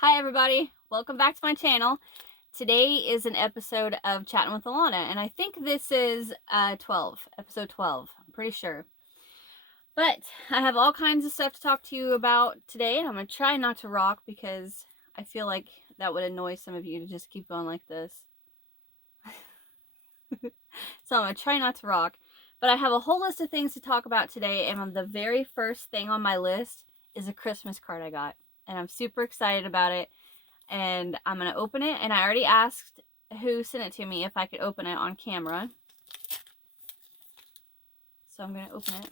Hi everybody, welcome back to my channel. Today is an episode of Chattin with Alana, and I think this is episode 12, I'm pretty sure. But I have all kinds of stuff to talk to you about today, and I'm going to try not to rock because I feel like that would annoy some of you to just keep going like this. So I'm going to try not to rock. But I have a whole list of things to talk about today, and the very first thing on my list is a Christmas card I got, and I'm super excited about it. And I'm going to open it, and I already asked who sent it to me if I could open it on camera. So I'm going to open it.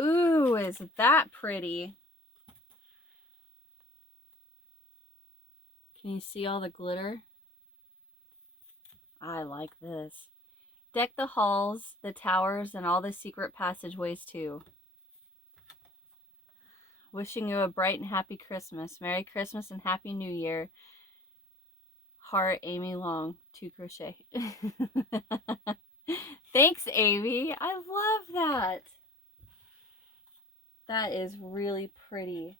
Ooh, is that pretty? Can you see all the glitter? I like this. Deck the halls, the towers, and all the secret passageways too. Wishing you a bright and happy Christmas. Merry Christmas and Happy New Year. Heart, Amy Long, 2 crochet. Thanks, Amy. I love that. That is really pretty.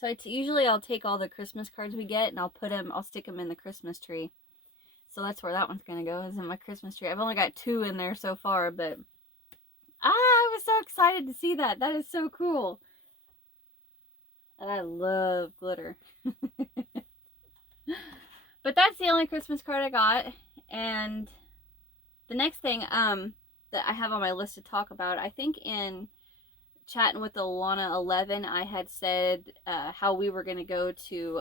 So usually I'll take all the Christmas cards we get and I'll stick them in the Christmas tree. So that's where that one's gonna go, is in my Christmas tree. I've only got 2 in there so far, but I was so excited to see that. That is so cool. And I love glitter. But that's the only Christmas card I got. And the next thing that I have on my list to talk about, I think in Chatting with Alana 11, I had said how we were going to go to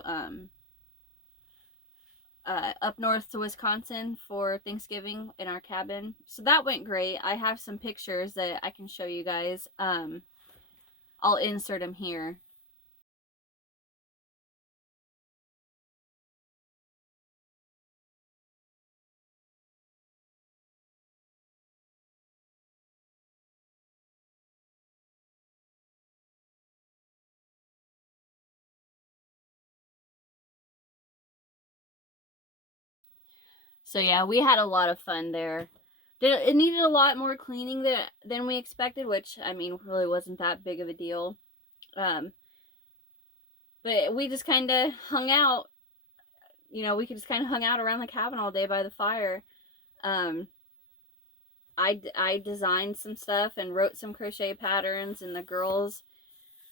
up north to Wisconsin for Thanksgiving in our cabin. So that went great. I have some pictures that I can show you guys. I'll insert them here. So yeah, we had a lot of fun there. It needed a lot more cleaning than we expected, which, I mean, really wasn't that big of a deal. But we just kind of hung out. You know, we could just kind of hung out around the cabin all day by the fire. I designed some stuff and wrote some crochet patterns, and the girls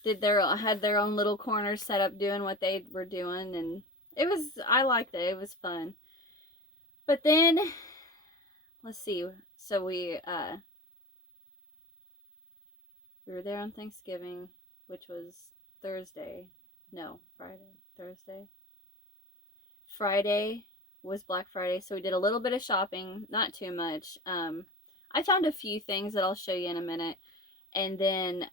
had their own little corners set up doing what they were doing, and I liked it. It was fun. But then, let's see. So we were there on Thanksgiving, which was Thursday. No, Friday. Thursday. Friday was Black Friday, so we did a little bit of shopping, not too much. I found a few things that I'll show you in a minute. And then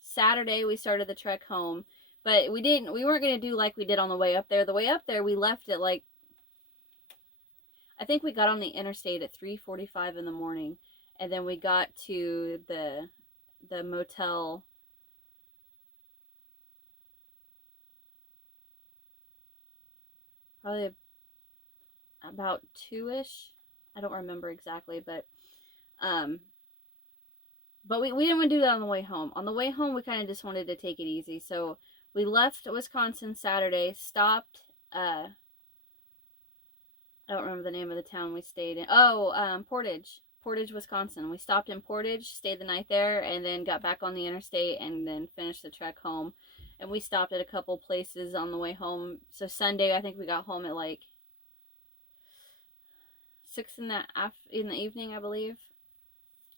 Saturday we started the trek home, but we weren't going to do like we did on the way up there. The way up there we left at like, I think we got on the interstate at 3:45 in the morning, and then we got to the motel probably about 2-ish. I don't remember exactly, but we didn't want to do that on the way home. On the way home, we kind of just wanted to take it easy. So we left Wisconsin Saturday, stopped, I don't remember the name of the town we stayed in. Oh, Portage, Wisconsin. We stopped in Portage, stayed the night there, and then got back on the interstate and then finished the trek home. And we stopped at a couple places on the way home. So Sunday, I think we got home at like 6 in the evening, I believe.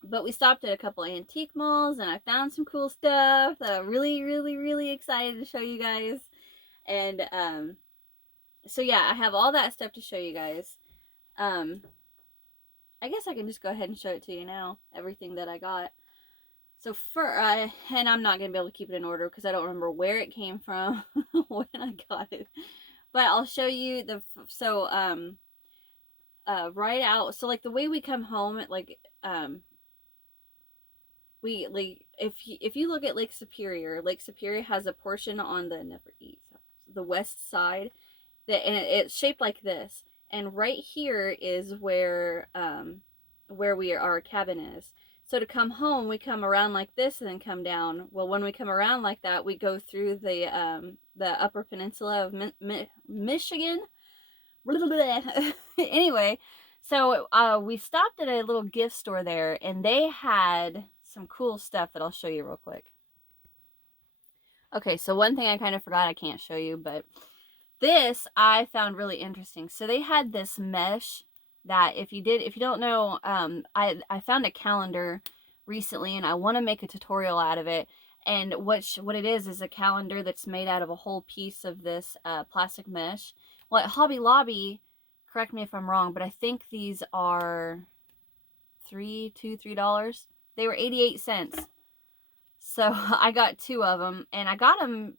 But we stopped at a couple antique malls, and I found some cool stuff that I'm really, really, really excited to show you guys. And so yeah, I have all that stuff to show you guys. I guess I can just go ahead and show it to you now, everything that I got. So and I'm not gonna be able to keep it in order because I don't remember where it came from when I got it. But I'll show you right out. So like the way we come home, like we like if you look at Lake Superior has a portion on the west side and it's shaped like this. and right here is where our cabin is. So to come home, we come around like this and then come down. Well, when we come around like that, we go through the Upper Peninsula of Michigan. Anyway, so we stopped at a little gift store there, and they had some cool stuff that I'll show you real quick. Okay, so one thing I kind of forgot I can't show you, but this I found really interesting. So they had this mesh that if you don't know, I found a calendar recently, and I want to make a tutorial out of it. And what it is a calendar that's made out of a whole piece of this plastic mesh. Well, at Hobby Lobby, correct me if I'm wrong, but I think these are $3. They were 88 cents. So I got 2 of them, and I got them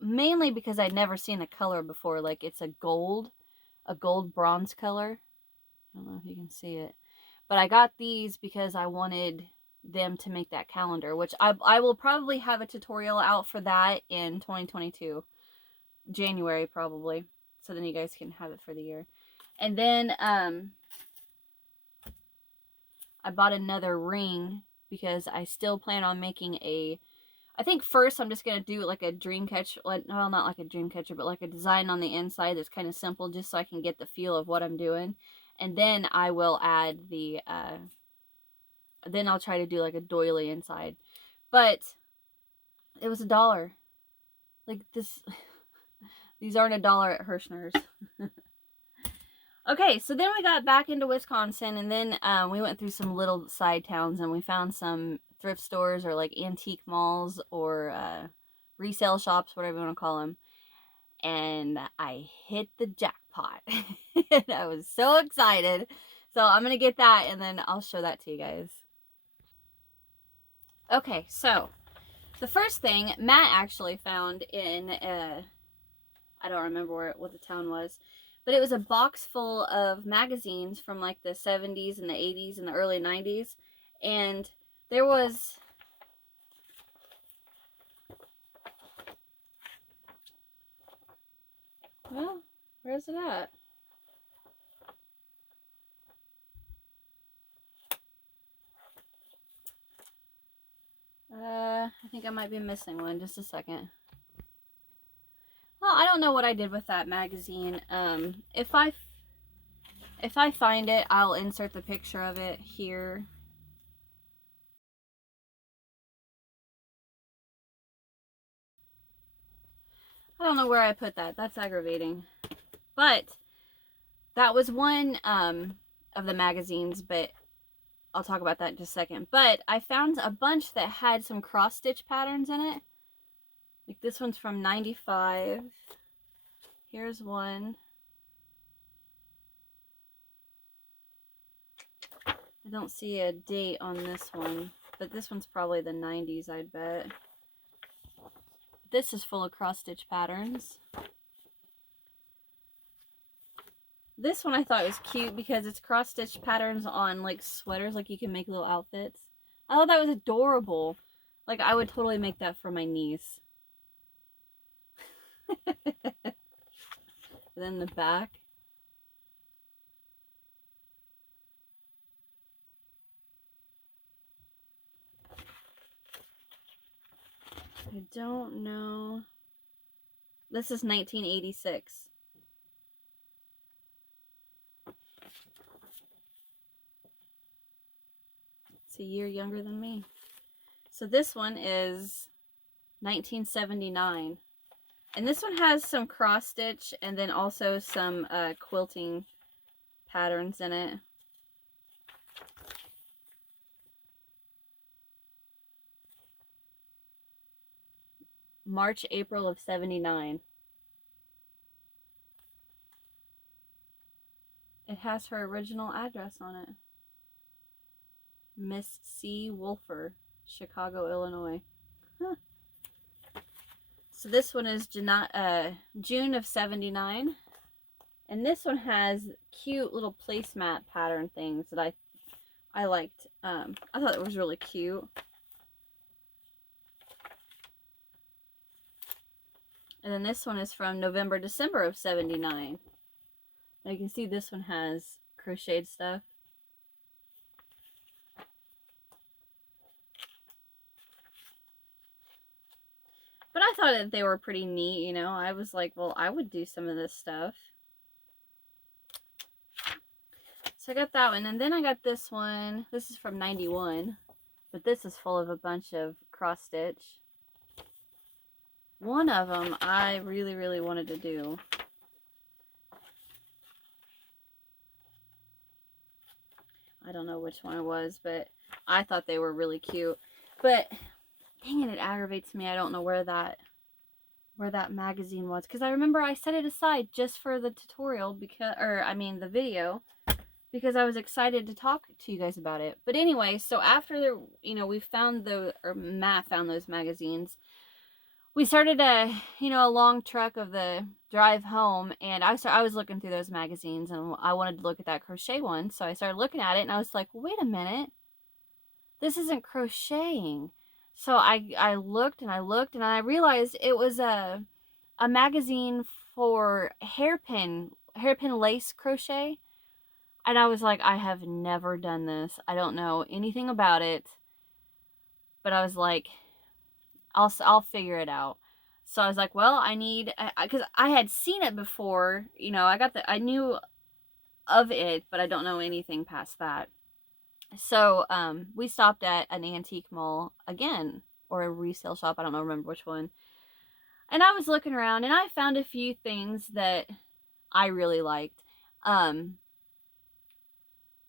mainly because I'd never seen the color before. Like, it's a gold bronze color. I don't know if you can see it, but I got these because I wanted them to make that calendar, which I will probably have a tutorial out for that in 2022, January probably, so then you guys can have it for the year. And then I bought another ring because I still plan on making I think first I'm just going to do like a dream catcher, well, not like a dream catcher, but like a design on the inside that's kind of simple, just so I can get the feel of what I'm doing. And then I will add then I'll try to do like a doily inside. But it was $1. Like this, these aren't $1 at Hirschner's. Okay, so then we got back into Wisconsin, and then we went through some little side towns, and we found some thrift stores or like antique malls or resale shops, whatever you want to call them. And I hit the jackpot. And I was so excited. So I'm going to get that, and then I'll show that to you guys. Okay, so the first thing Matt actually found in, I don't remember what the town was, but it was a box full of magazines from like the 70s and the 80s and the early 90s. And there was... Well, where's it at? I think I might be missing one. Just a second. Well, I don't know what I did with that magazine. If I find it, I'll insert the picture of it here. I don't know where I put that. That's aggravating. But that was one of the magazines, but I'll talk about that in just a second. But I found a bunch that had some cross-stitch patterns in it. Like this one's from 95. Here's one. I don't see a date on this one, but this one's probably the 90s, I'd bet. This is full of cross-stitch patterns. This one I thought was cute because it's cross-stitch patterns on like sweaters, like you can make little outfits. I thought that was adorable. Like, I would totally make that for my niece. Then the back. I don't know. This is 1986. It's a year younger than me. So this one is 1979. And this one has some cross stitch and then also some quilting patterns in it. March, April of 79. It has her original address on it. Miss C. Wolfer, Chicago, Illinois. Huh. So this one is June of 79. And this one has cute little placemat pattern things that I liked. I thought it was really cute. And then this one is from November, December of 79. Now you can see this one has crocheted stuff. But I thought that they were pretty neat, you know. I was like, well, I would do some of this stuff. So I got that one. And then I got this one. This is from 91. But this is full of a bunch of cross stitch. One of them I really, really wanted to do. I don't know which one it was, but I thought they were really cute. But dang it, it aggravates me. I don't know where that magazine was, because I remember I set it aside just for the tutorial, because, or I mean the video, because I was excited to talk to you guys about it. But anyway, so after, you know, we found or Matt found those magazines, we started a long trek of the drive home, and I was looking through those magazines, and I wanted to look at that crochet one. So I started looking at it, and I was like, wait a minute, this isn't crocheting. So I looked and I looked, and I realized it was a magazine for hairpin lace crochet. And I was like, I have never done this. I don't know anything about it. But I was like, I'll figure it out. So I was like, well, I need, because I had seen it before, you know, I knew of it, but I don't know anything past that. So we stopped at an antique mall again, or a resale shop, I don't remember which one. And I was looking around, and I found a few things that I really liked. And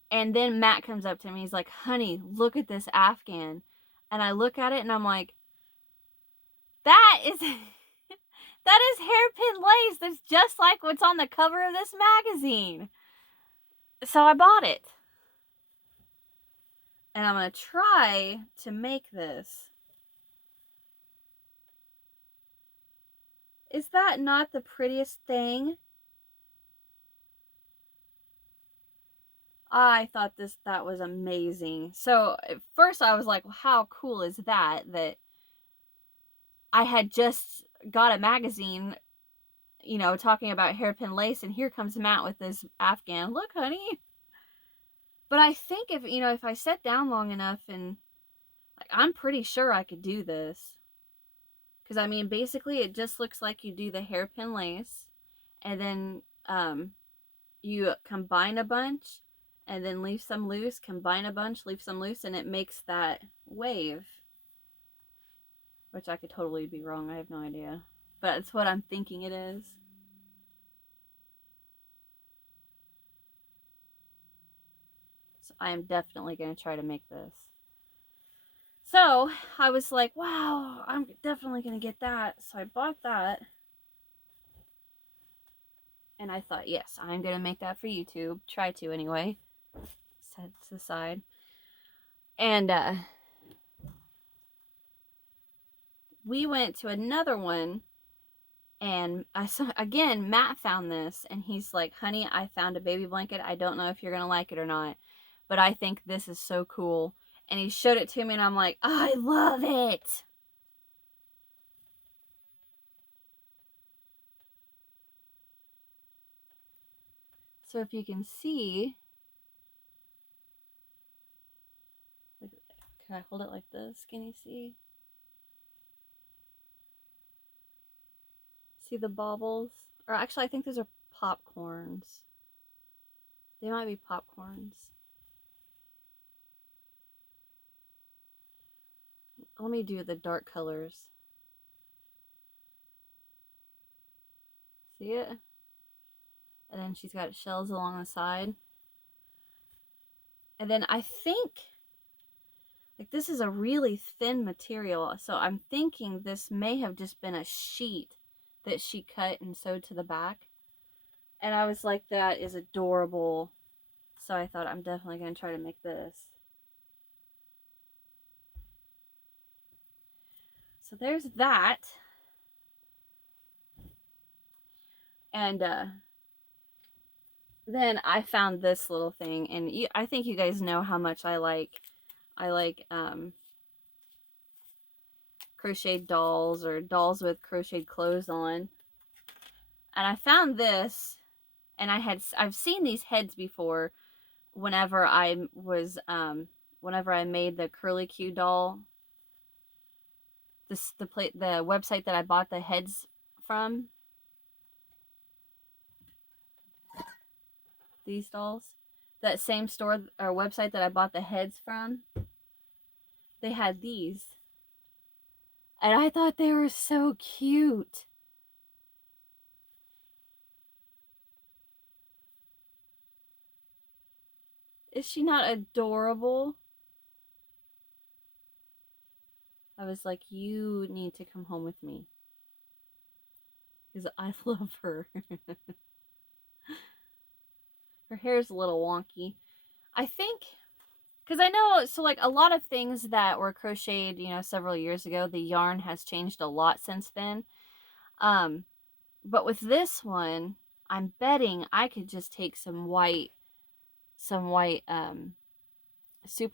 then Matt comes up to me, he's like, honey, look at this Afghan. And I look at it, and I'm like, that is hairpin lace. That's just like what's on the cover of this magazine. So I bought it. And I'm going to try to make this. Is that not the prettiest thing? I thought that was amazing. So at first I was like, well, how cool is that I had just got a magazine, you know, talking about hairpin lace, and here comes Matt with this Afghan. Look, honey. But I think if I sat down long enough, and like, I'm pretty sure I could do this. Because I mean, basically it just looks like you do the hairpin lace, and then you combine a bunch, and then leave some loose, combine a bunch, leave some loose, and it makes that wave. Which I could totally be wrong, I have no idea. But it's what I'm thinking it is. So I am definitely going to try to make this. So I was like, wow, I'm definitely going to get that. So I bought that. And I thought, yes, I'm going to make that for YouTube. Try to anyway. Set it to the side. And we went to another one, and I saw, again, Matt found this, and he's like, honey, I found a baby blanket. I don't know if you're going to like it or not, but I think this is so cool. And he showed it to me, and I'm like, I love it. So if you can see, can I hold it like this? Can you see? See the baubles? Or actually, I think those are popcorns. They might be popcorns. Let me do the dark colors. See it? And then she's got shells along the side. And then I think, like, this is a really thin material, so I'm thinking this may have just been a sheet that she cut and sewed to the back. And I was like, that is adorable. So I thought, I'm definitely going to try to make this. So there's that. And then I found this little thing, and I think you guys know how much I like crocheted dolls, or dolls with crocheted clothes on. And I found this, and I've seen these heads before whenever I whenever I made the Curly Q doll. The website that I bought the heads from. These dolls. That same store or website that I bought the heads from. They had these. And I thought they were so cute. Is she not adorable? I was like, you need to come home with me. Because I love her. Her hair's a little wonky. I think, because I know, so like a lot of things that were crocheted, you know, several years ago, the yarn has changed a lot since then. But with this one, I'm betting I could just take some white Super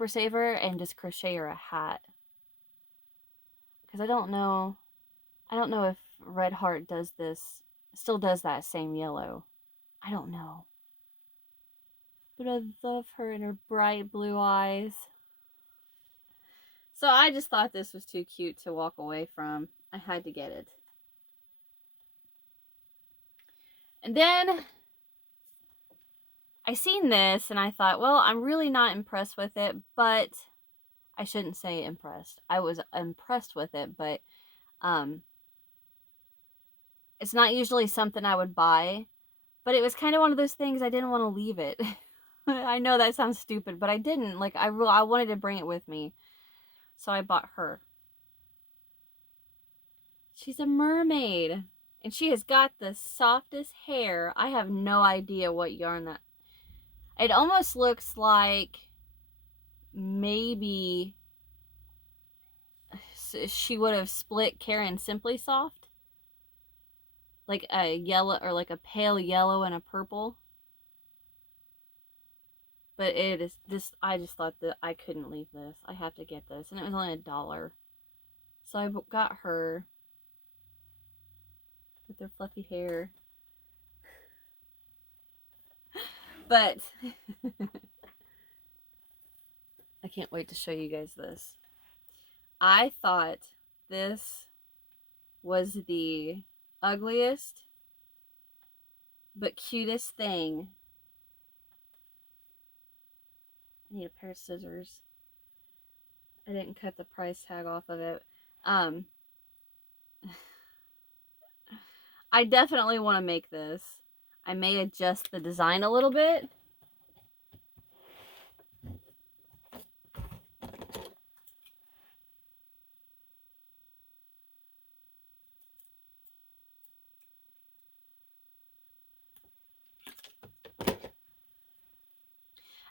Saver and just crochet her a hat. Because I don't know if Red Heart does this, still does that same yellow. I don't know. But I love her and her bright blue eyes. So I just thought this was too cute to walk away from. I had to get it. And then I seen this and I thought, well, I'm really not impressed with it, but I shouldn't say impressed. I was impressed with it, but it's not usually something I would buy, but it was kind of one of those things I didn't want to leave it. I know that sounds stupid, but I didn't. Like I wanted to bring it with me. So I bought her. She's a mermaid. And she has got the softest hair. I have no idea what yarn that... It almost looks like maybe she would have split Karen Simply Soft. Like a yellow, or like a pale yellow and a purple. But it is this, I just thought that I couldn't leave this. I have to get this. And it was only $1. So I got her with their fluffy hair. But I can't wait to show you guys this. I thought this was the ugliest but cutest thing. I need a pair of scissors. I didn't cut the price tag off of it. I definitely want to make this. I may adjust the design a little bit.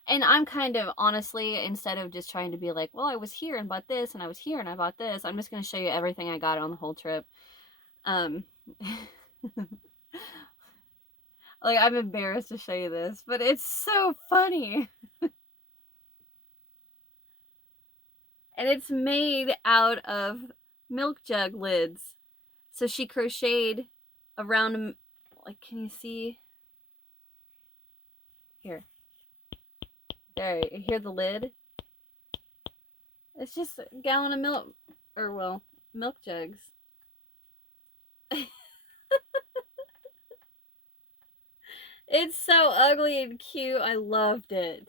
And I'm kind of, honestly, instead of just trying to be like, well, I was here and bought this, and I was here and I bought this, I'm just going to show you everything I got on the whole trip. Like, I'm embarrassed to show you this, but it's so funny. And it's made out of milk jug lids. So she crocheted around, like, can you see? Here. There, you hear the lid? It's just a gallon of milk, or well, milk jugs. It's so ugly and cute. I loved it.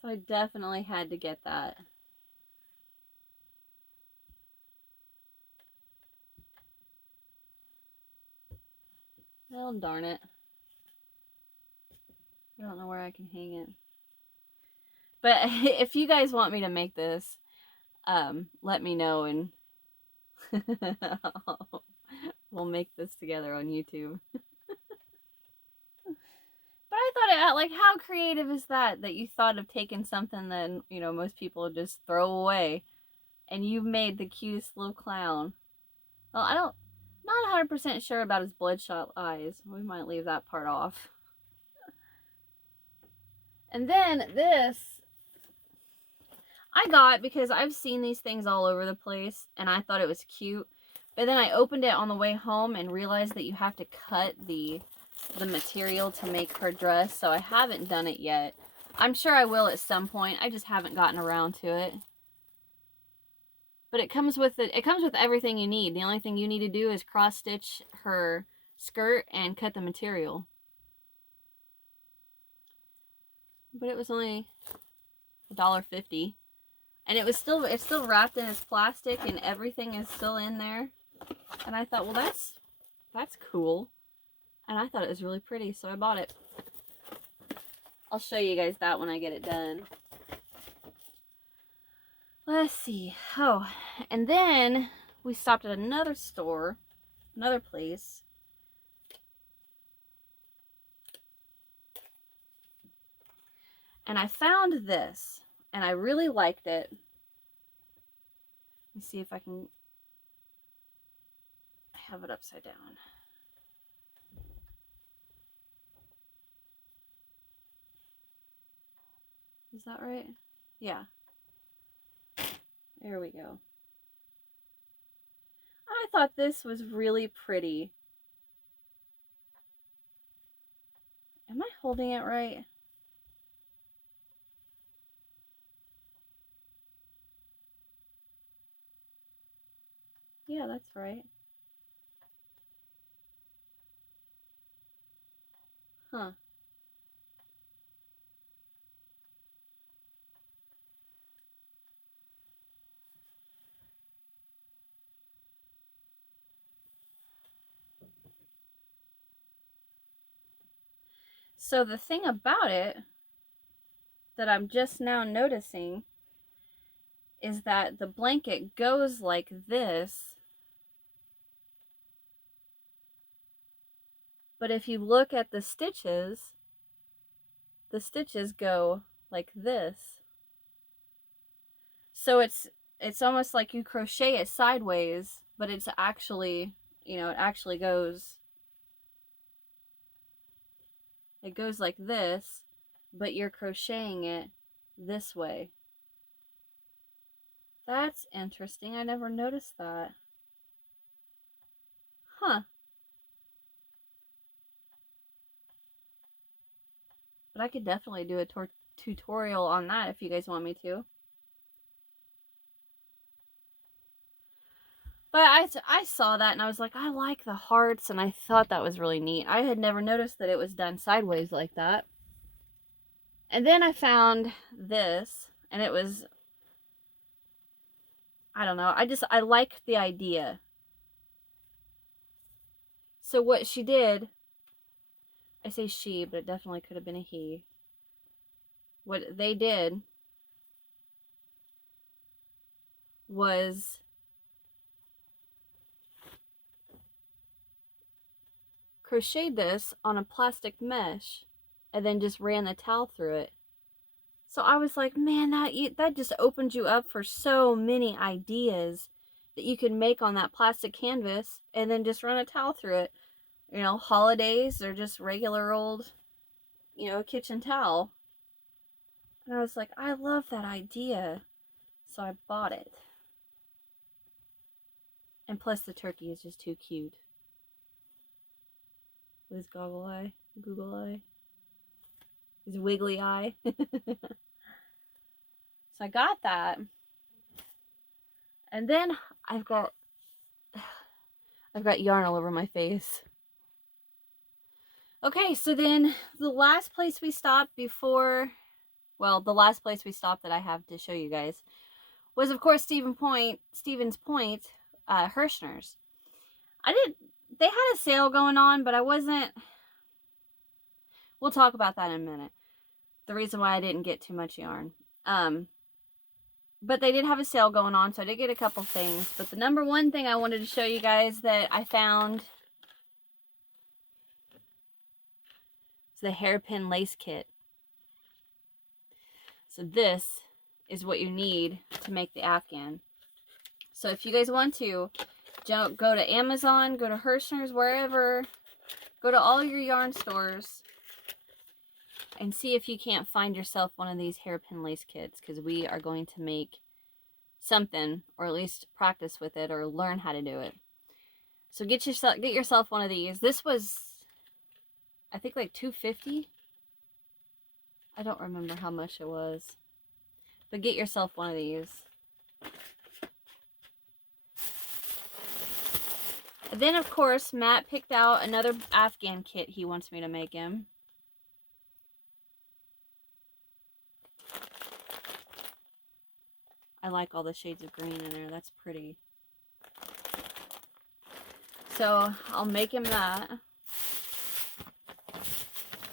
So I definitely had to get that. Well, darn it. I don't know where I can hang it. But if you guys want me to make this, let me know and we'll make this together on YouTube. But I thought it, like, how creative is that you thought of taking something that, you know, most people just throw away, and you made the cutest little clown. Well, not 100% sure about his bloodshot eyes. We might leave that part off. And then this I got because I've seen these things all over the place, and I thought it was cute. But then I opened it on the way home and realized that you have to cut the the material to make her dress, so I haven't done it yet. I'm sure I will at some point. I just haven't gotten around to it. But it comes with everything you need. The only thing you need to do is cross stitch her skirt and cut the material. But it was only $1.50. And it's still wrapped in its plastic and everything is still in there. And I thought, well, that's cool. And I thought it was really pretty, so I bought it. I'll show you guys that when I get it done. Let's see. Oh, and then we stopped at another store, another place. And I found this, and I really liked it. Let me see if I can have it upside down. Is that right? Yeah. There we go. I thought this was really pretty. Am I holding it right? Yeah, that's right. Huh. So the thing about it that I'm just now noticing is that the blanket goes like this. But if you look at the stitches go like this. So it's almost like you crochet it sideways, but it's actually, you know, it actually goes, it goes like this, but you're crocheting it this way. That's interesting. I never noticed that. Huh. But I could definitely do a tutorial on that if you guys want me to. But I saw that and I was like, I like the hearts, and I thought that was really neat. I had never noticed that it was done sideways like that. And then I found this, and it was, I don't know, I liked the idea. So what she did, I say she, but it definitely could have been a he. What they did was crocheted this on a plastic mesh and then just ran the towel through it. So I was like, man, that just opened you up for so many ideas that you can make on that plastic canvas and then just run a towel through it. You know, holidays or just regular old, you know, kitchen towel. And I was like, I love that idea. So I bought it. And plus the turkey is just too cute. With his goggle eye, Google eye, his wiggly eye. So I got that. And then I've got yarn all over my face. Okay, so then the last place we stopped before, well, the last place we stopped that I have to show you guys was, of course, Stevens Point, Hirschner's. They had a sale going on, but I wasn't, we'll talk about that in a minute. The reason why I didn't get too much yarn. But they did have a sale going on, so I did get a couple things. But the number one thing I wanted to show you guys that I found is the Hairpin Lace Kit. So this is what you need to make the Afghan. So if you guys want to, go to Amazon, go to Hirschner's, wherever, go to all your yarn stores and see if you can't find yourself one of these hairpin lace kits, because we are going to make something, or at least practice with it or learn how to do it. So get yourself one of these. This was I think like $2.50. I don't remember how much it was. But get yourself one of these. And then, of course, Matt picked out another Afghan kit he wants me to make him. I like all the shades of green in there. That's pretty. So, I'll make him that.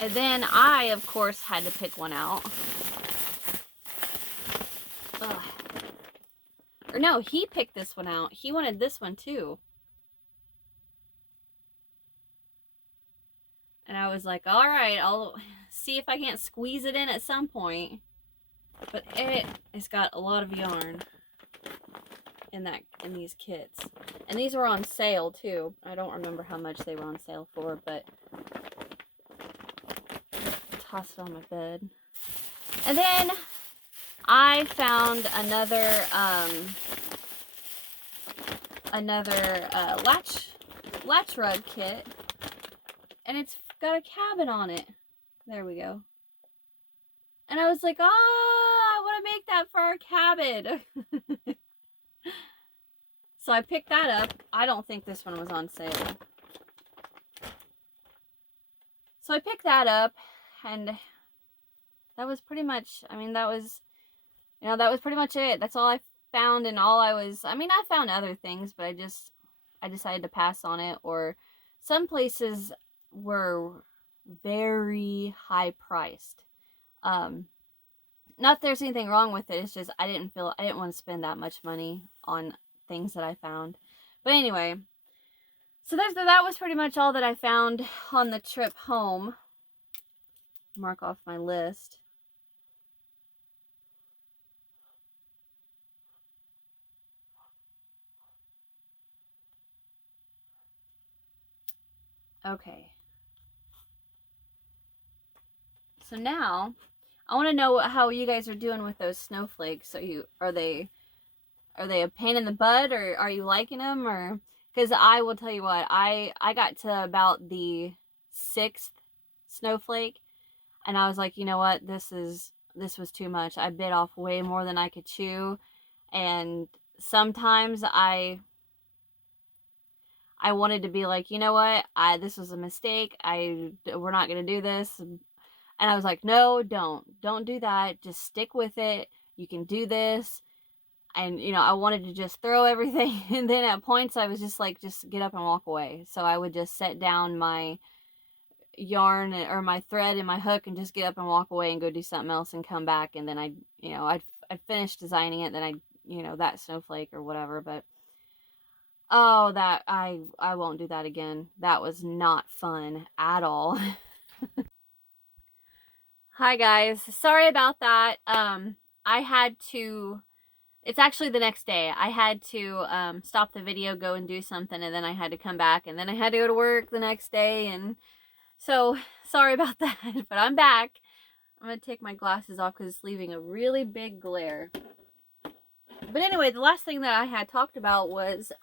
And then I, of course, had to pick one out. Ugh. Or no, he picked this one out. He wanted this one too. And I was like, all right, I'll see if I can't squeeze it in at some point. But it's got a lot of yarn in these kits. And these were on sale too. I don't remember how much they were on sale for, but toss it on my bed. And then I found another latch rug kit, and it's got a cabin on it. There we go. And I was like, I want to make that for our cabin. So I picked that up. I don't think this one was on sale. So I picked that up, and that was pretty much, I mean, that was pretty much it. That's all I found, and I found other things, but I decided to pass on it. Or some places were very high priced. Not that there's anything wrong with it. It's just I didn't want to spend that much money on things that I found. But anyway, so that was pretty much all that I found on the trip home. Mark off my list. Okay. So now I want to know how you guys are doing with those snowflakes. Are they a pain in the butt, or are you liking them? Or because I will tell you what, I got to about the 6th snowflake, and I was like, you know what, this was too much. I bit off way more than I could chew, and sometimes I wanted to be like, you know what, this was a mistake. We're not gonna do this. And I was like, no, don't do that. Just stick with it. You can do this. And, I wanted to just throw everything. And then at points I was just like, just get up and walk away. So I would just set down my yarn or my thread and my hook and just get up and walk away and go do something else and come back. And then I'd finish designing it. Then that snowflake or whatever. But, oh, that I won't do that again. That was not fun at all. Hi guys, sorry about that. It's actually the next day. I had to stop the video, go and do something, and then I had to come back, and then I had to go to work the next day, and so sorry about that, but I'm back. I'm gonna take my glasses off because it's leaving a really big glare. But anyway, the last thing that I had talked about was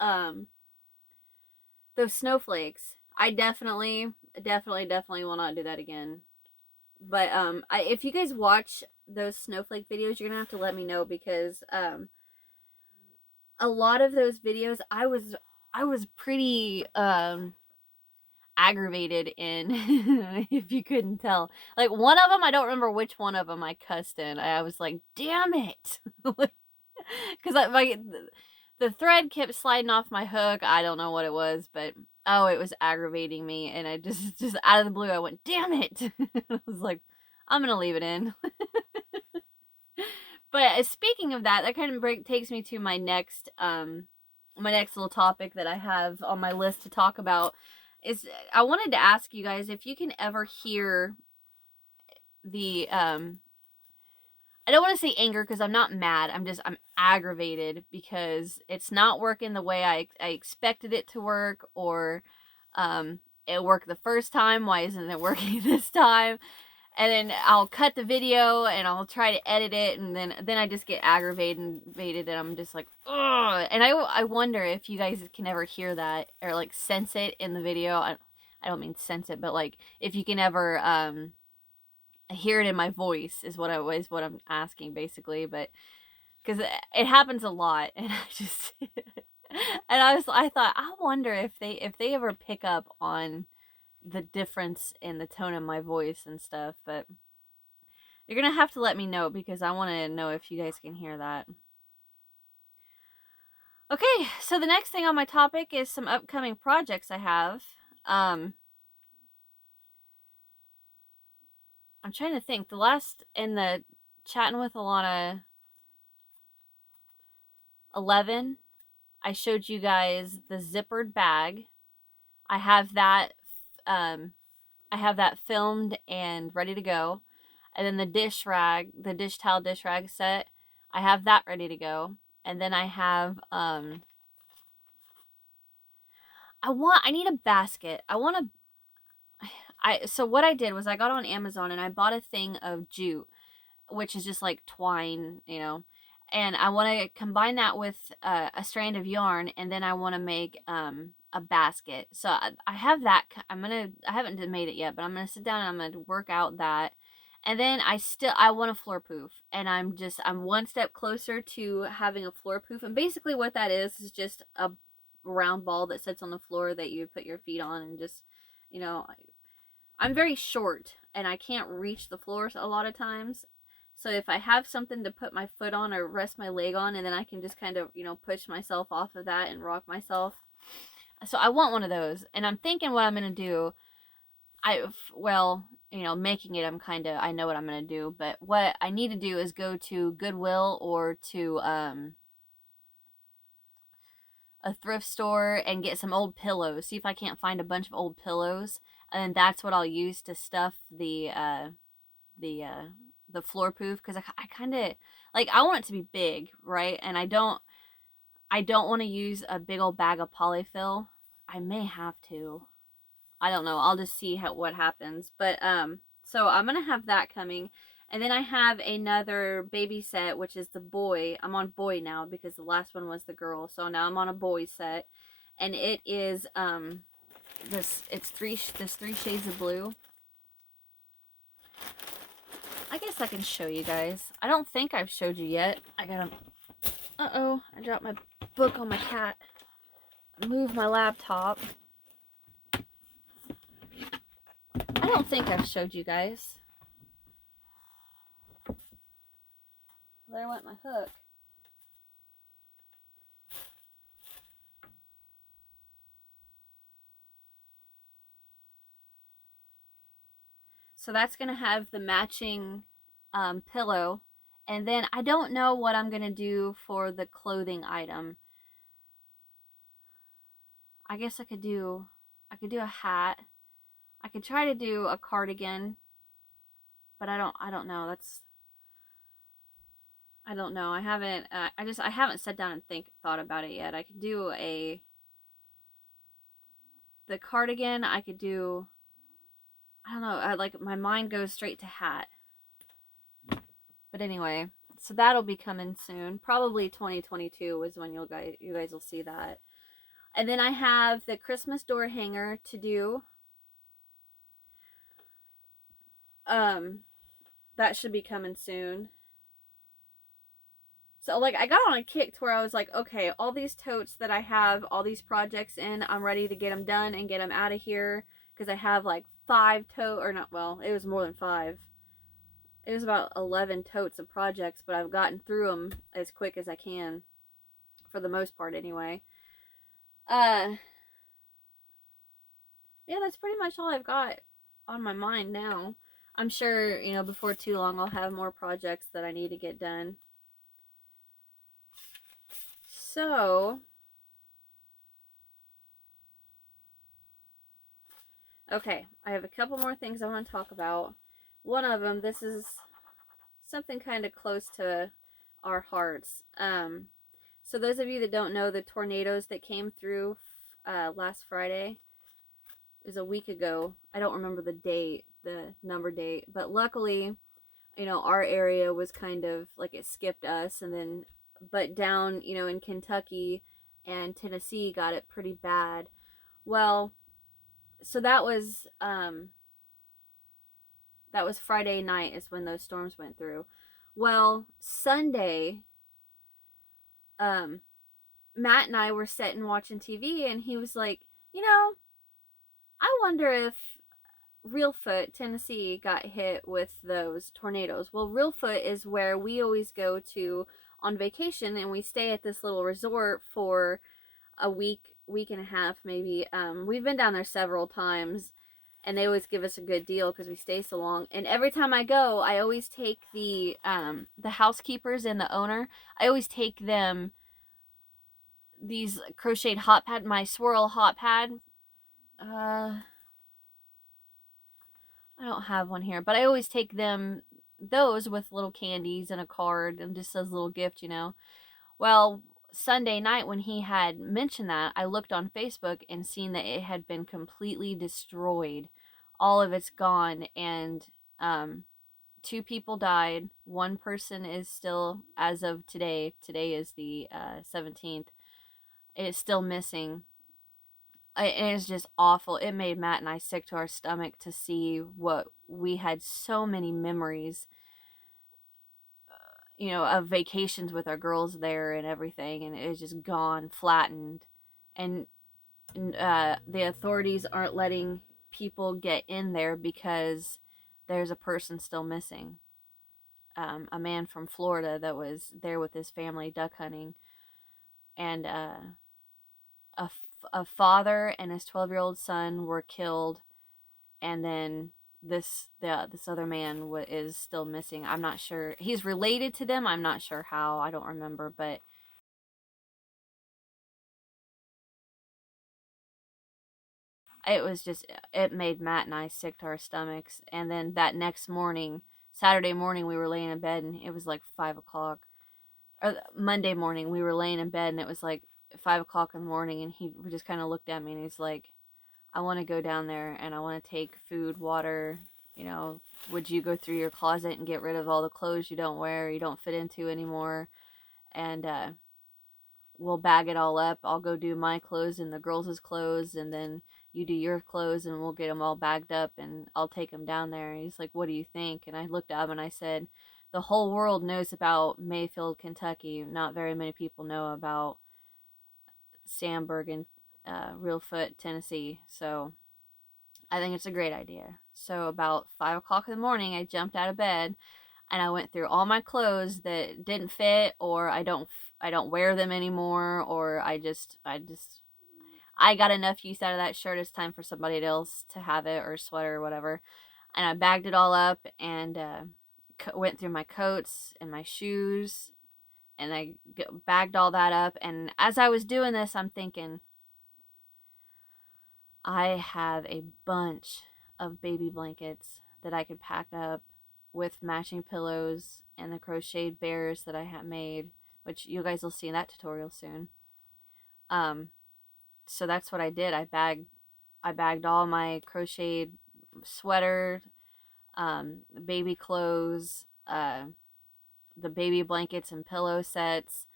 those snowflakes. I definitely will not do that again. But if you guys watch those snowflake videos, you're gonna have to let me know, because a lot of those videos I was pretty aggravated in. If you couldn't tell, like one of them, I don't remember which one of them I cussed in. I was like, damn it, because the thread kept sliding off my hook. I don't know what it was, but it was aggravating me, and I just out of the blue I went, damn it. I was like, I'm gonna leave it in. But speaking of that kind of takes me to my next little topic that I have on my list to talk about. Is I wanted to ask you guys if you can ever hear the I don't want to say anger, because I'm not mad. I'm aggravated because it's not working the way I expected it to work, or it worked the first time. Why isn't it working this time? And then I'll cut the video and I'll try to edit it, and then I just get aggravated, and I'm just like, ugh. And I wonder if you guys can ever hear that or like sense it in the video. I don't mean sense it, but like if you can ever hear it in my voice is what I'm asking basically, but because it happens a lot, and I just and I thought I wonder if they ever pick up on the difference in the tone of my voice and stuff, but you're gonna have to let me know because I want to know if you guys can hear that. Okay, so the next thing on my topic is some upcoming projects I have. I'm trying to think. The last in the Chattin with Alana 11, I showed you guys the zippered bag. I have that um I have that filmed and ready to go. And then the dish towel dish rag set, I have that ready to go. And then I have I need a basket. So what I did was I got on Amazon and I bought a thing of jute, which is just like twine, you know. And I want to combine that with a strand of yarn, and then I want to make a basket. So I have that. I haven't made it yet, but I'm gonna sit down and I'm gonna work out that. And then I want a floor poof, and I'm one step closer to having a floor poof. And basically what that is just a round ball that sits on the floor that you put your feet on and just, you know, I'm very short and I can't reach the floor a lot of times. So if I have something to put my foot on or rest my leg on, and then I can just kind of, push myself off of that and rock myself. So I want one of those. And I'm thinking what I'm going to do. Making it, I know what I'm going to do. But what I need to do is go to Goodwill or to a thrift store and get some old pillows. See if I can't find a bunch of old pillows. And that's what I'll use to stuff the floor poof, because I kind of like, I want it to be big, right? And I don't want to use a big old bag of polyfill. I may have to. I don't know. I'll just see what happens. But so I'm gonna have that coming, and then I have another baby set, which is the boy. I'm on boy now because the last one was the girl, so now I'm on a boy set, and it is this three shades of blue. I guess I can show you guys. I don't think I've showed you yet. Uh-oh, I dropped my book on my cat. Move my laptop. I don't think I've showed you guys. There went my hook. So that's going to have the matching pillow. And then I don't know what I'm going to do for the clothing item. I guess I could do a hat. I could try to do a cardigan. But I don't know. I don't know. I haven't sat down and thought about it yet. I could do the cardigan. I could do, I don't know. My mind goes straight to hat. But anyway, so that'll be coming soon. Probably 2022 is when you guys will see that. And then I have the Christmas door hanger to do. That should be coming soon. So I got on a kick to where I was like, okay, all these totes that I have, all these projects in, I'm ready to get them done and get them out of here, because I have like 5 totes, or not, well, it was more than 5. It was about 11 totes of projects, but I've gotten through them as quick as I can, for the most part anyway. Yeah, that's pretty much all I've got on my mind now. I'm sure, before too long I'll have more projects that I need to get done. So, okay, I have a couple more things I want to talk about. One of them, this is something kind of close to our hearts. So those of you that don't know, the tornadoes that came through last Friday, it was a week ago. I don't remember the number date, but luckily, our area was kind of like, it skipped us, but down, in Kentucky and Tennessee got it pretty bad. Well, so that was Friday night is when those storms went through. Well, Sunday, um, Matt and I were sitting watching TV, and he was like, you know, I wonder if Reelfoot, Tennessee, got hit with those tornadoes. Well, Reelfoot is where we always go to on vacation, and we stay at this little resort for a week and a half, maybe. We've been down there several times, and they always give us a good deal because we stay so long. And every time I go, I always take the housekeepers and the owner. I always take them these crocheted hot pad, my swirl hot pad. I don't have one here, but I always take them those with little candies and a card and just as a little gift, you know. Well, Sunday night when he had mentioned that, I looked on Facebook and seen that it had been completely destroyed. All of it's gone, and um, two people died. One person is still, as of today, today is the 17th, it is still missing. It is just awful. It made Matt and I sick to our stomach to see what we had so many memories, you know, of vacations with our girls there and everything, and it is just gone, flattened, and the authorities aren't letting people get in there because there's a person still missing. A man from Florida that was there with his family duck hunting, and a father and his 12-year-old son were killed, and then this other man is still missing. I'm not sure. He's related to them. I'm not sure how. I don't remember, but it was just it made Matt and I sick to our stomachs. And then that next morning, Saturday morning, we were laying in bed and it was like 5 o'clock. Or Monday morning, we were laying in bed and it was like 5 o'clock in the morning, and he just kind of looked at me and he's like, I want to go down there and I want to take food, water, you know, would you go through your closet and get rid of all the clothes you don't wear, you don't fit into anymore, and we'll bag it all up. I'll go do my clothes and the girls' clothes, and then you do your clothes, and we'll get them all bagged up, and I'll take them down there. And he's like, what do you think? And I looked at him and I said, the whole world knows about Mayfield, Kentucky. Not very many people know about Sandburg and Reelfoot, Tennessee. So I think it's a great idea. So about 5 o'clock in the morning, I jumped out of bed and I went through all my clothes that didn't fit, or I don't wear them anymore, or I got enough use out of that shirt. It's time for somebody else to have it, or sweater or whatever. And I bagged it all up and went through my coats and my shoes, and I bagged all that up. And as I was doing this, I'm thinking, I have a bunch of baby blankets that I could pack up with matching pillows and the crocheted bears that I have made, which you guys will see in that tutorial soon. Um, so that's what I did. I bagged all my crocheted sweater, baby clothes, the baby blankets and pillow sets,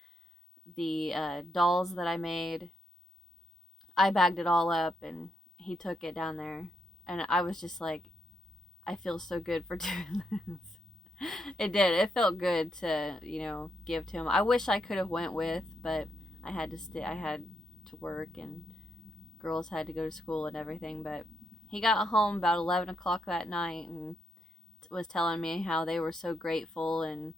the dolls that I made. I bagged it all up, and he took it down there, and I was just like, I feel so good for doing this. It did. It felt good to, you know, give to him. I wish I could have went with, but I had to stay. I had to work, and girls had to go to school and everything. But he got home about 11 o'clock that night and was telling me how they were so grateful, and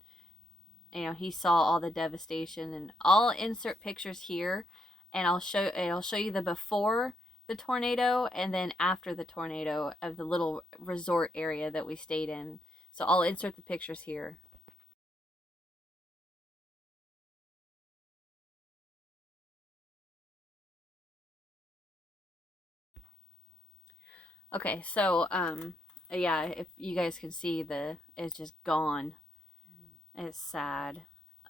you know, he saw all the devastation. And I'll insert pictures here, and I'll show you the before the tornado and then after the tornado of the little resort area that we stayed in. So I'll insert the pictures here. Okay, so yeah, if you guys can see, the it's just gone. It's sad.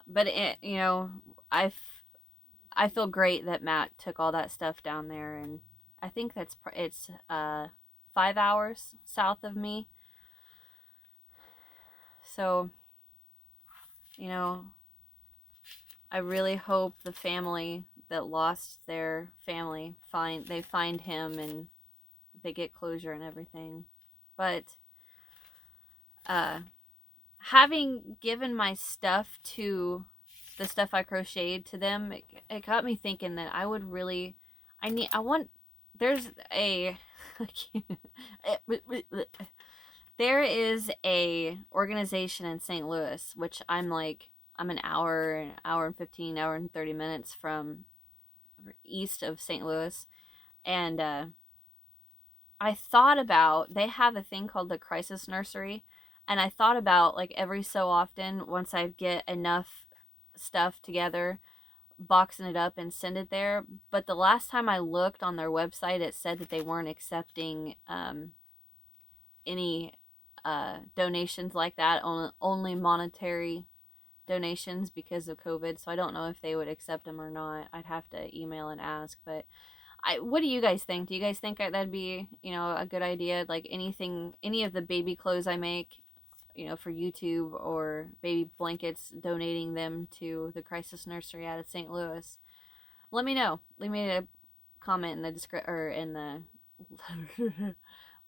But it, you know, I feel great that Matt took all that stuff down there, and I think it's 5 hours south of me. So, you know, I really hope the family that lost their family find him and they get closure and everything. But having given my stuff to the stuff I crocheted to them, it got me thinking that I would really, there's a, there is a organization in St. Louis, which I'm an hour and 15, hour and 30 minutes from east of St. Louis. And I thought about, they have a thing called the crisis nursery. And I thought about, like, every so often, once I get enough stuff together, boxing it up and send it there. But the last time I looked on their website, it said that they weren't accepting any donations like that, only monetary donations because of COVID. So I don't know if they would accept them or not. I'd have to email and ask. But what do you guys think? Do you guys think that'd be, a good idea? Like anything, any of the baby clothes I make, for YouTube, or baby blankets, donating them to the crisis nursery out of St. Louis. Let me know. Leave me a comment in the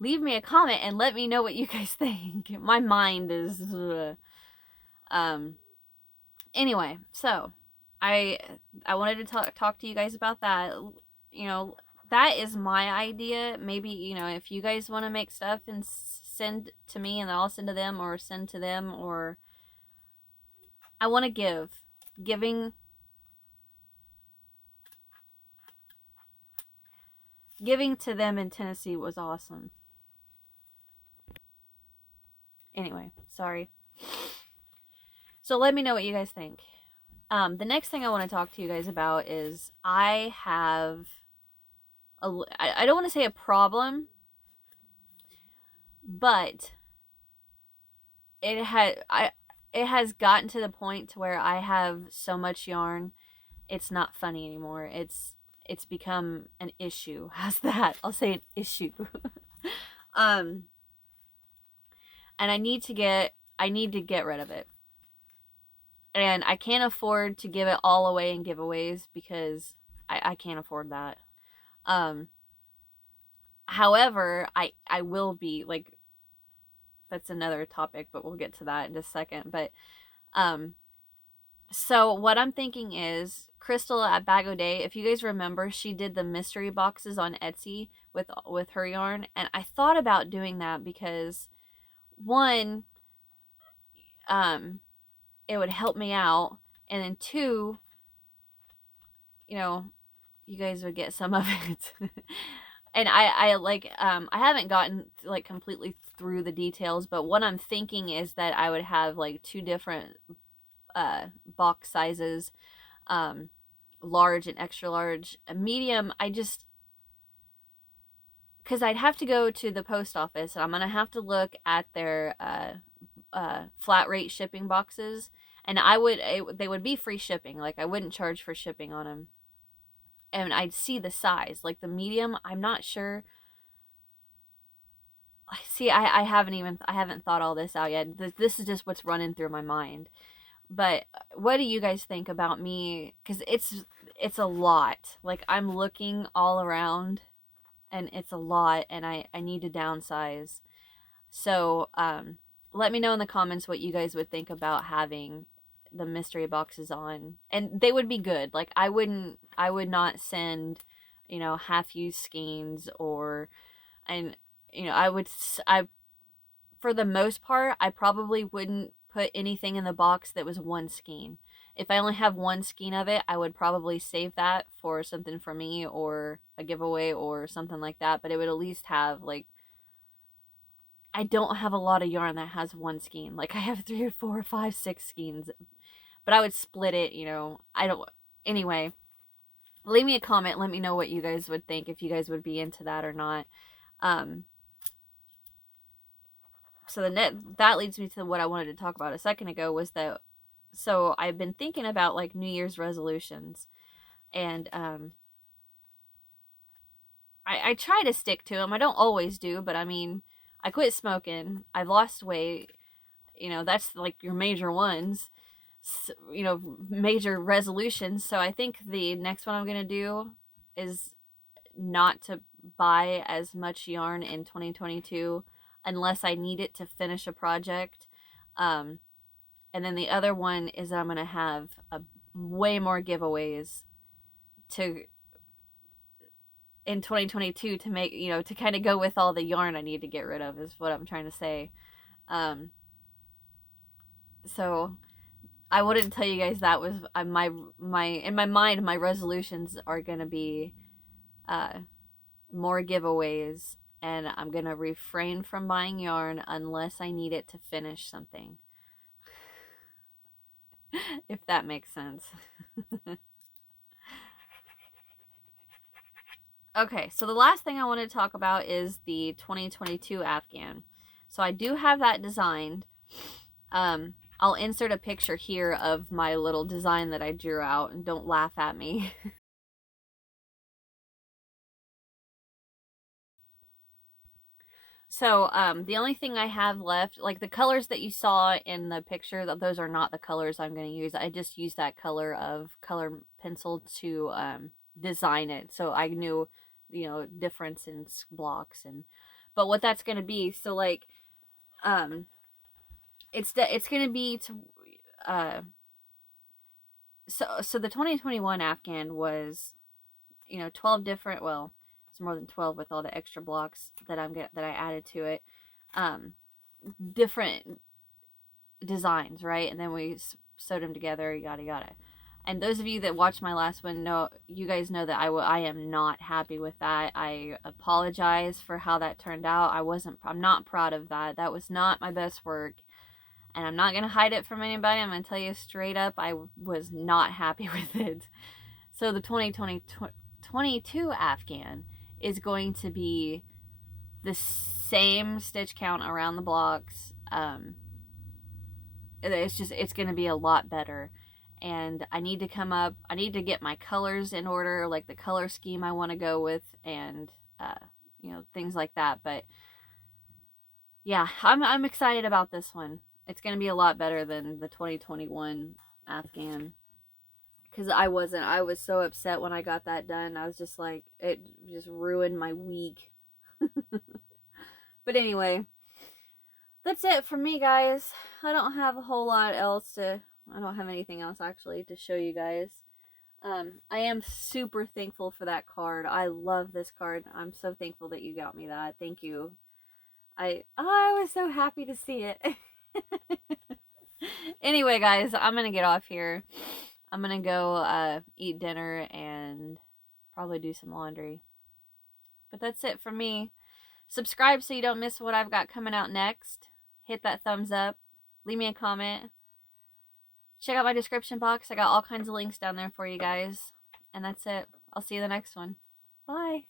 leave me a comment and let me know what you guys think. My mind is anyway, so I wanted to talk to you guys about that. That is my idea. Maybe, if you guys want to make stuff and send to me and I'll send to them, or send to them, or I want to giving to them in Tennessee was awesome. Anyway, sorry. So let me know what you guys think. The next thing I want to talk to you guys about is I have I don't want to say a problem, but it has gotten to the point to where I have so much yarn, it's not funny anymore. It's become an issue. How's that? I'll say an issue. And I need to get rid of it. And I can't afford to give it all away in giveaways because I can't afford that. However, I will be, like, that's another topic, but we'll get to that in just a second. But so what I'm thinking is, Crystal at Bag O' Day, if you guys remember, she did the mystery boxes on Etsy with her yarn, and I thought about doing that because, one, it would help me out, and then two, you guys would get some of it. And I haven't gotten like completely through the details, but what I'm thinking is that I would have like 2 different box sizes, large and extra large. A medium, because I'd have to go to the post office and I'm gonna have to look at their flat rate shipping boxes, and they would be free shipping. Like, I wouldn't charge for shipping on them. And I'd see the size. Like the medium, I'm not sure. See, I haven't thought all this out yet. This is just what's running through my mind. But what do you guys think about me? Because it's a lot. Like, I'm looking all around and it's a lot, and I need to downsize. So let me know in the comments what you guys would think about having the mystery boxes on, and they would be good. Like, I would not send, half-used skeins, and for the most part, I probably wouldn't put anything in the box that was one skein. If I only have one skein of it, I would probably save that for something for me, or a giveaway, or something like that. But it would at least have, like, I don't have a lot of yarn that has one skein. Like, I have 3 or 4 or 5, 6 skeins. But I would split it, anyway, leave me a comment. Let me know what you guys would think, if you guys would be into that or not. So that leads me to what I wanted to talk about a second ago, was that, so I've been thinking about, like, New Year's resolutions, and I try to stick to them. I don't always do, but I mean, I quit smoking. I've lost weight. That's like your major ones. Major resolutions. So I think the next one I'm going to do is not to buy as much yarn in 2022 unless I need it to finish a project. And then the other one is that I'm going to have way more giveaways to in 2022 to make, to kind of go with all the yarn I need to get rid of, is what I'm trying to say. So I wouldn't tell you guys that was my in my mind, my resolutions are going to be more giveaways, and I'm going to refrain from buying yarn unless I need it to finish something. If that makes sense. Okay, so the last thing I want to talk about is the 2022 Afghan. So I do have that designed. I'll insert a picture here of my little design that I drew out, and don't laugh at me. So, the only thing I have left, like the colors that you saw in the picture, those are not the colors I'm going to use. I just used that color pencil to design it, so I knew, difference in blocks. But what that's going to be, so like, it's going to be to, so the 2021 Afghan was, 12 different, well, it's more than 12 with all the extra blocks that I added to it. Different designs, right? And then we sewed them together, yada yada. And those of you that watched my last one you guys know that I am not happy with that. I apologize for how that turned out. I'm not proud of that. That was not my best work. And I'm not going to hide it from anybody. I'm going to tell you straight up, I was not happy with it. So the 2022 Afghan is going to be the same stitch count around the blocks. It's going to be a lot better. And I need to get my colors in order, like the color scheme I want to go with, and, things like that. But yeah, I'm excited about this one. It's going to be a lot better than the 2021 Afghan. Because I was so upset when I got that done. I was just like, it just ruined my week. But anyway, that's it for me, guys. I don't have a whole lot else I don't have anything else actually to show you guys. I am super thankful for that card. I love this card. I'm so thankful that you got me that. Thank you. I was so happy to see it. Anyway, guys, I'm gonna get off here. I'm gonna go eat dinner and probably do some laundry. But that's it for me. Subscribe so you don't miss what I've got coming out next. Hit that thumbs up. Leave me a comment. Check out my description box. I got all kinds of links down there for you guys. And that's it. I'll see you in the next one. Bye.